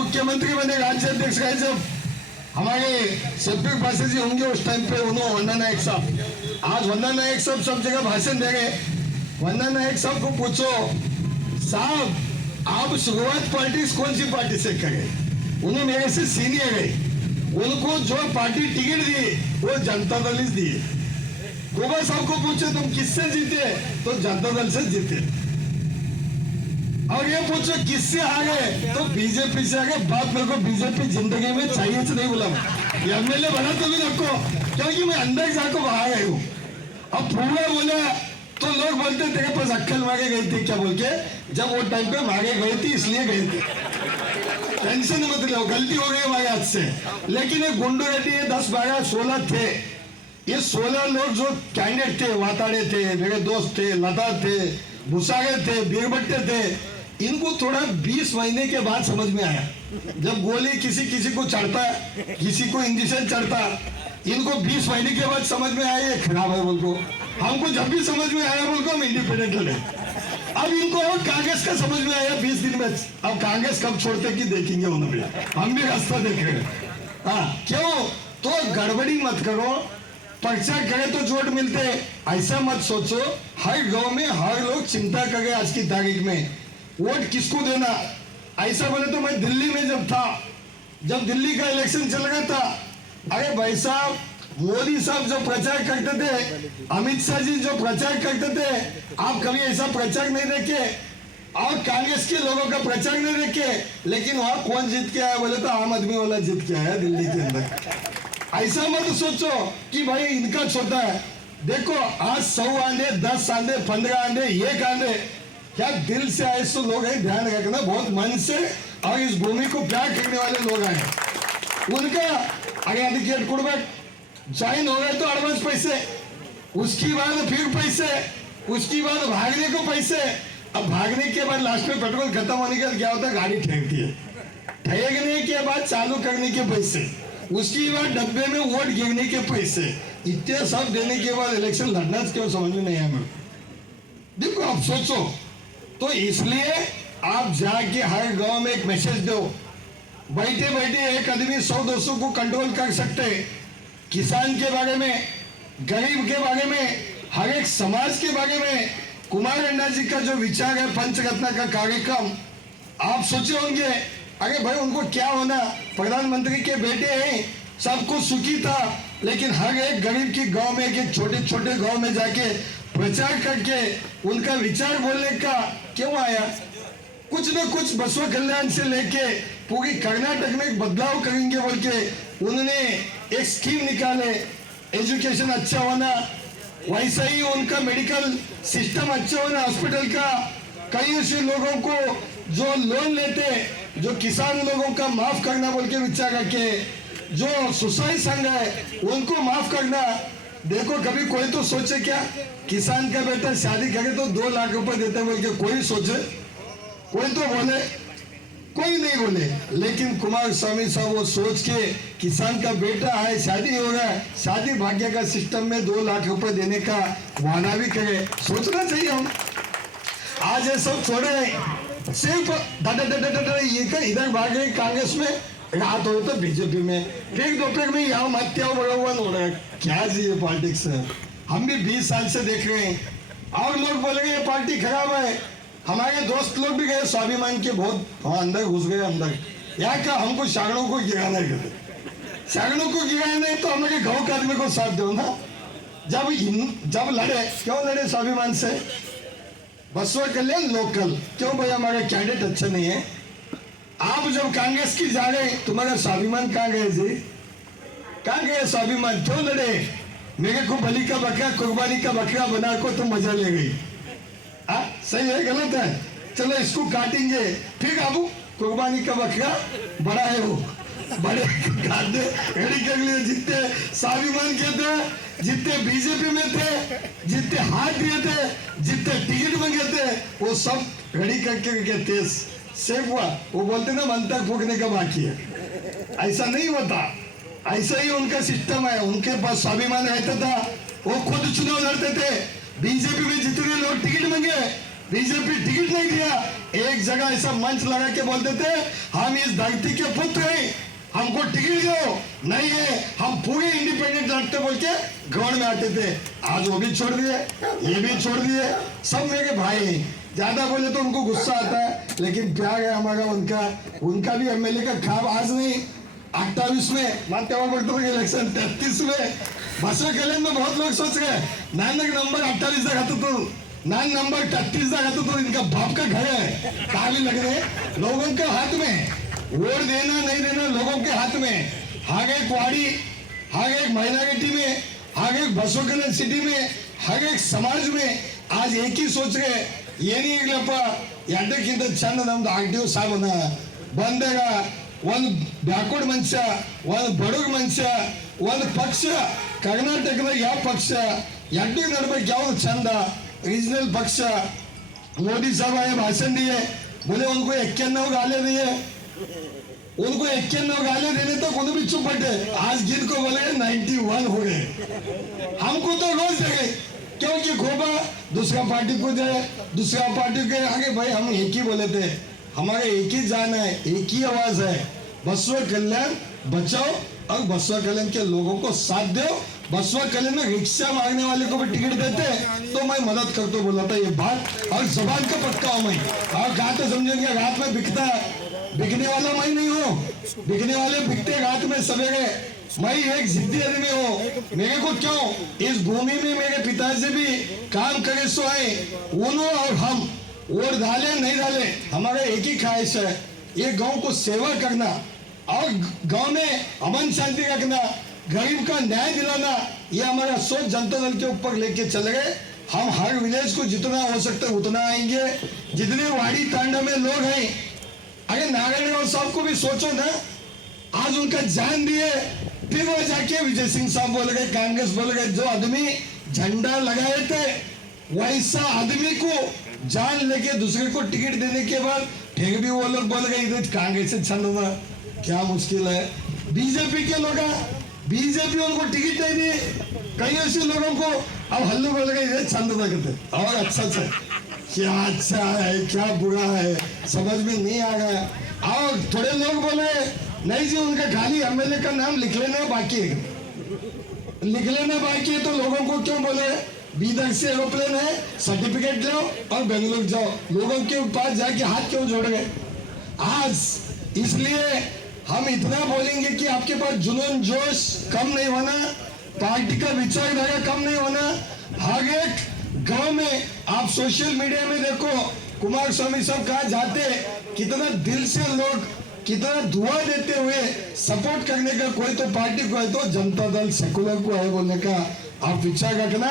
मुख्यमंत्री बने, राज्य अध्यक्ष रहे, जब हमारे सतपाल पासे जी होंगे उस टाइम पे उन्होंने वंदना नायक साहब, आज वंदना नायक साहब सब जगह भाषण दे रहे। वंदना नायक साहब को पूछो साहब आप शुरुआत पार्टी कौन सी पार्टी से करे? उन्हें मेरे से सीनियर है, उनको जो पार्टी टिकट दी वो जनता दल ही दी। गोबा साहब को पूछे तुम किससे जीते, तो जनता दल से जीते। और ये पूछो किससे आ गए, तो बीजेपी से आ गए। बात मेरे को बीजेपी जिंदगी में चाहिए से नहीं बोला, ये एमएलए बना तो भी रखो, क्योंकि मैं अंदर जाकर बाहर आई हूँ। अब पूरा बोला तो लोग बोलते तेरे पास अक्कल मांगे गई थी क्या बोल के, जब वो टाइम पे मांगे गई थी इसलिए गए थे। टेंशन मत लो, गलती हो गई हमारे हाथ से। लेकिन ये गुंडू रेड्डी 10, 12, 16 थे, ये 16 लोग जो कैंडिडेट थे, वाताड़े थे, मेरे दोस्त थे, लता थे, भुसागे थे, बीरबट्टे थे, इनको थोड़ा 20 महीने के बाद समझ में आया। जब गोली किसी किसी को चढ़ता, किसी को इंजेक्शन चढ़ता, इनको 20 महीने के बाद समझ में आया ये खराब है बोल को। हमको जब भी समझ में आया बोल को हम इंडिपेंडेंट लड़े। अब इनको और कांग्रेस का समझ में आया 20 दिन में। अब कांग्रेस कब छोड़ते कि देखेंगे उन्होंने, हम भी रास्ता देखेंगे। हाँ क्यों, तो गड़बड़ी मत करो, पर्चा करे तो वोट मिलते, ऐसा मत सोचो। हर गांव में हर लोग चिंता करे आज की तारीख में वोट किसको देना। ऐसा बोले तो मैं दिल्ली में जब था, जब दिल्ली का इलेक्शन चल रहा था, अरे भाई साहब मोदी साहब जो प्रचार करते थे, अमित शाह जी जो प्रचार करते थे, आप कभी ऐसा प्रचार नहीं देखे और कांग्रेस के लोगों का प्रचार नहीं देखे। लेकिन वहां कौन जीत के आया बोले तो आम आदमी वाला जीत के आया दिल्ली के अंदर। ऐसा मत सोचो कि भाई इनका छोटा है। देखो आज 100 आंधे, 10 आंधे, 15 आंधे, 1 आंधे, क्या दिल से आए तो लोग हैं, ध्यान रखना, बहुत मन से और इस भूमि को प्यार करने वाले लोग आए। उनका अगर अधिकेट कुड़बक ज्वाइन हो गए तो एडवांस पैसे, उसकी बाद फिर पैसे, उसकी बाद भागने को पैसे। अब भागने के बाद लास्ट में पेट्रोल खत्म होने के बाद क्या होता है, गाड़ी ठहरती है, ठहरने के बाद चालू करने के पैसे, उसकी बाद डब्बे में वोट गिरने के पैसे, इतने सब देने के बाद इलेक्शन लड़ना क्यों समझ में नहीं आया मेरे। देखो आप सोचो, तो इसलिए आप जाके हर गांव में एक मैसेज दो। बैठे बैठे एक आदमी 100-200 को कंट्रोल कर सकते। किसान के बारे में, गरीब के बारे में, हर एक समाज के बारे में कुमार अन्ना जी का जो विचार है, पंचरत्न का कार्यक्रम, आप सोचे होंगे अरे भाई उनको क्या होना, प्रधानमंत्री के बेटे हैं, सब कुछ सुखी था, लेकिन हर एक गरीब के गांव में, एक छोटे छोटे गांव में जाके प्रचार करके उनका विचार बोलने का क्यों आया। कुछ न कुछ बसवा कल्याण से लेके पूरी कर्नाटक में एक बदलाव करेंगे बोल के उन्होंने एक स्कीम निकाले, एजुकेशन अच्छा होना, वैसा ही उनका मेडिकल सिस्टम अच्छा होना, हॉस्पिटल का। कई ऐसे लोगों को जो लोन लेते, जो किसान लोगों का माफ करना बोल के विचार रखे, जो सुसाइड संघ है उनको माफ करना। देखो कभी कोई तो सोचे क्या, किसान का बेटा शादी करे तो 2 लाख रुपए देते बोल के कोई सोचे? कोई तो बोले, कोई नहीं बोले। लेकिन कुमार स्वामी साहब वो सोच के किसान का बेटा है, शादी हो रहा है, शादी भाग्य का सिस्टम में 2 लाख रुपए देने का वादा भी करे। सोचना चाहिए हम। आज ये सब छोड़े, सिर्फ ये इधर भाग गए कांग्रेस में, रात हो तो बीजेपी में, फिर दोपहर में यहाँ मत आओ भगवान हो रहा है। क्या जी ये पॉलिटिक्स है, हम भी 20 साल से देख रहे हैं। और लोग बोलेंगे ये पार्टी खराब है। हमारे दोस्त लोग भी गए स्वाभिमान के, बहुत अंदर घुस गए अंदर। यहाँ का हमको शागड़ों को गिराना है, शागड़ों को गिराना है तो हमारे गाँव के आदमी को साथ दो ना। जब लड़े, क्यों लड़े स्वाभिमान से? बसवा कल्याण लोकल, क्यों भाई हमारा कैंडिडेट अच्छा नहीं है। आप जब कांग्रेस की जा रहे, तुम्हारा स्वाभिमान कहाँ गए जी, कहाँ गए स्वाभिमान? क्यों लड़े? मेरे को बलि का बकरा, कुर्बानी का बकरा बना को तुम मजा ले गई। सही है गलत है? चलो इसको काटेंगे, फिर अब कुर्बानी का बकरा बड़ा है, वो बड़े काट दे, रेडी कर लिए। जितने स्वाभिमान के थे, जितने बीजेपी में थे, जितने हाथ दिए थे, जितने टिकट मांगे थे, वो सब रेडी करके तेज सेफ हुआ। वो बोलते ना मन तक फूकने का बाकी है, ऐसा नहीं होता। ऐसा ही उनका सिस्टम है। उनके पास स्वाभिमान रहता था, वो खुद चुनाव लड़ते थे। बीजेपी में जितने लोग टिकट मांगे, बीजेपी टिकट नहीं दिया, एक जगह ऐसा मंच लगा के बोलते थे हम इस धरती के पुत्र हैं, हमको टिकट दो, नहीं है हम पूरे इंडिपेंडेंट लड़ते बोल के ग्राउंड में आते थे। आज वो भी छोड़ दिए, ये भी छोड़ दिए, सब मेरे भाई हैं। ज्यादा बोले तो उनको गुस्सा आता है, लेकिन प्यार है हमारा उनका। उनका भी एमएलए का खाब आज नहीं 28 में मानते हुआ बोलते थे इलेक्शन 33 में बसवा कल्याण में बहुत लोग सोच रहे नानक नंबर 28 का खाते तो नान नंबर 33 का खाते तो इनका बाप का घर है। काली लग रहे लोगों के हाथ में, वोट देना नहीं देना लोगों के हाथ में। हागे क्वाड़ी, हागे माइनॉरिटी में, हागे बसवा कल्याण सिटी में, हागे समाज में आज एक ही सोच रहे ಏನೇ ಇರ್ಲಪ್ಪ ಎಡ್ಡಕ್ಕಿಂತ ಚಂದ ನಮ್ದು ಆಕ್ಟಿವ್ ಸಾಬನ ಬಂದಾಗ ಒಂದು ಬ್ಯಾಕ್ವರ್ಡ್ ಮನುಷ್ಯ, ಒಂದು ಬಡಗ ಮನುಷ್ಯ, ಒಂದು ಪಕ್ಷ ಕರ್ನಾಟಕದಾಗ ಯಾವ ಪಕ್ಷ ಎಡ್ಡಿ ನಡ್ಬೇಕು ಯಾವ್ದು ಚಂದ रीजनल पक्ष। मोदी साहब आए भाषण दिए, बोले उनको 91 गाले दिए, उनको 91 गाले देने तो खुद भी चुप बैठे। आज गिन को बोले 91 हो गए। हमको तो रोज देंगे क्योंकि खोपा दूसरा पार्टी को जाए, दूसरा पार्टी के आगे भाई हम एक ही बोले थे, हमारे एक ही जान है, एक ही आवाज है, बसवा कल्याण बचाओ और बसवा कल्याण के लोगों को साथ दो। बसवा कल्याण में रिक्शा मांगने वाले को भी टिकट देते तो मैं मदद करता बोला था ये बात, और जबान का पक्का हूं मैं। और कहा तो समझेंगे रात में बिकता है, बिकने वाला मैं नहीं हूँ, बिकने वाले बिकते रात में सवेरे। मैं एक जिद्दी आदमी हूँ। मेरे को क्यों इस भूमि में मेरे पिताजी भी काम करे सो आए, उन्होंने और हम वोट डाले नहीं डाले हमारा एक ही ख्वाहिश है, ये गांव को सेवा करना और गांव में अमन शांति रखना, गरीब का न्याय दिलाना, ये हमारा सोच जनता दल के ऊपर लेके चल गए। हम हर विलेज को जितना हो सकता है उतना आएंगे। जितने वाड़ी तांडा में लोग हैं, अरे नारायण राव साहब को भी सोचो ना, आज उनका जान दिए, फिर वो जाके विजय सिंह साहब बोल गए, कांग्रेस बोल गए। जो आदमी झंडा लगाए थे वैसा आदमी को जान लेके दूसरे को टिकट देने के बाद फिर भी वो लोग बोल गए इधर कांग्रेस से छंदना, क्या मुश्किल है। बीजेपी के लोग, बीजेपी उनको टिकट नहीं दी, कई ऐसे लोगों को अब हल्लू बोल गए इधर छंदना करते। और अच्छा क्या अच्छा है क्या बुरा है समझ में नहीं आ गया। और थोड़े लोग बोले नहीं जी उनका खाली एमएलए का नाम लिख लेना बाकी है, लिख लेना बाकी है। तो लोगों को क्यों बोले बीदर से एरोप्लेन है, सर्टिफिकेट लो और बेंगलुरु जाओ। लोगों के पास जाके हाथ क्यों जोड़ गए आज? इसलिए हम इतना बोलेंगे कि आपके पास जुनून जोश कम नहीं होना, पार्टी का विचारधारा कम नहीं होना। हर एक गांव में आप सोशल मीडिया में देखो कुमार स्वामी साहब कहा जाते, कितना दिल से लोग कितना दुआ देते हुए सपोर्ट करने का। कोई तो पार्टी को है तो जनता दल सेकुलर को है बोलने का आप विचार रखना।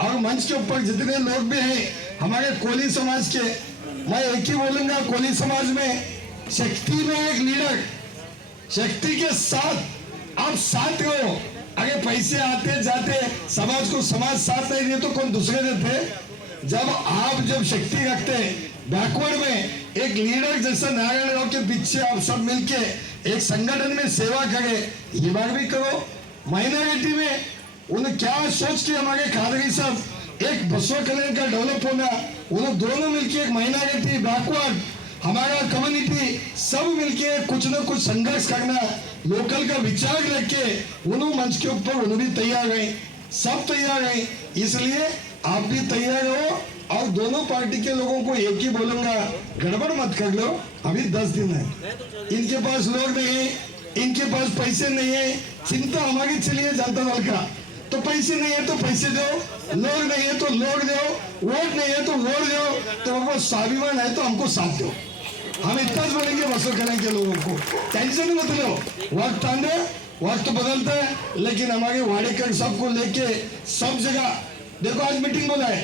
और मंच के ऊपर जितने लोग भी हैं हमारे कोली समाज के, मैं एक ही बोलूंगा, कोली समाज में शक्ति में एक लीडर, शक्ति के साथ आप साथ रहो। अगर पैसे आते जाते समाज को समाज साथ नहीं दिए तो कौन दूसरे देते। जब शक्ति रखते बैकवर्ड में एक लीडर जैसा नारायण राव के पीछे आप सब मिलके एक संगठन में सेवा करें, ये बात भी करो। माइनॉरिटी में उन्हें क्या सोच के हमारे खादरी साहब एक बसवा कल्याण का डेवलप होना, उन्हें दोनों मिलके एक माइनॉरिटी बैकवर्ड हमारा कम्युनिटी सब मिलके कुछ न कुछ संघर्ष करना, लोकल का विचार लेके उन्होंने मंच के ऊपर उन्हें भी तैयार है, सब तैयार है। इसलिए आप भी तैयार हो। और दोनों पार्टी के लोगों को एक ही बोलूंगा, गड़बड़ मत कर लो, अभी 10 दिन है, इनके पास लोग नहीं है, इनके पास पैसे नहीं है, चिंता हमारी चलिए जनता दल का। तो पैसे नहीं है तो पैसे दो, लोग नहीं है तो लोग दो, वोट नहीं है तो वोट दो, तो हमको स्वाभिमान है तो हमको साथ दो। हम इतना बोलेंगे बसवा कल्याण के लोगों को, टेंशन मत लो, वक्त आने वक्त बदलता है, लेकिन हमारे वाडेकर साहब को लेके सब जगह देखो आज मीटिंग बोला है,